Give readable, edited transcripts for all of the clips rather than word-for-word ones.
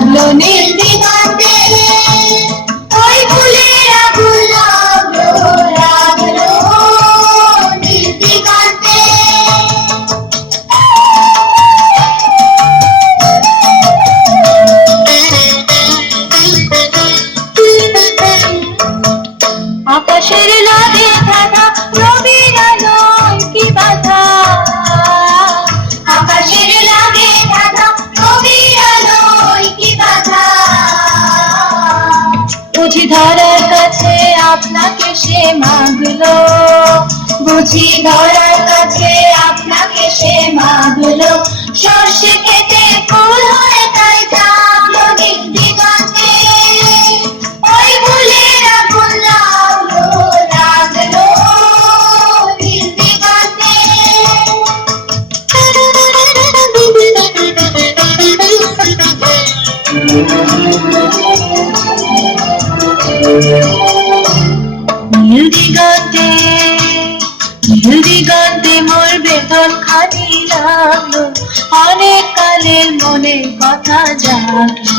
লাগলো নীল দিগন্তে, ওই ফুলের আগুন লাগলো লাগলো নীল দিগন্তে। আকাশের লাগে থাকা রবির আলোয় কি বাধা, আকাশের লাগে থাকা রবির আলোয় কি বাধা। বুঝি ধরার কাছে আপনাকে সে মাগলো, বুঝি ধরার কাছে আপনাকে সে মাগলো। সর্ষে খেতে ফুল হয়ে তাই জাগলো নীল দিগন্তে, ওই ফুলের আগুন লাগলো লাগলো নীল দিগন্তে। নীল দিগন্তে নীল দিগন্তে মোর বেদন খানি লাগলো, অনেক কালের মনে কথা জাগলো।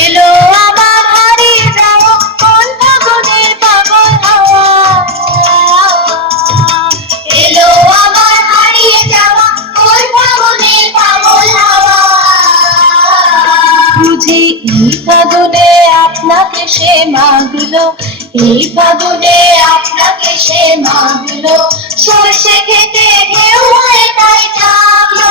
এলো আমার হারিয়ে যাওয়া কোন ফাগুনের পাগল হাওয়া, এলো আমার হারিয়ে যাওয়া কোন ফাগুনের পাগল হাওয়া। বুঝি এই ফাগুনে আপনাকে সে মাগলো, এই ফাগুনে আপনাকে সে মাগলো। সর্ষে খেতে ঢেউ হয়ে তাই জাগলো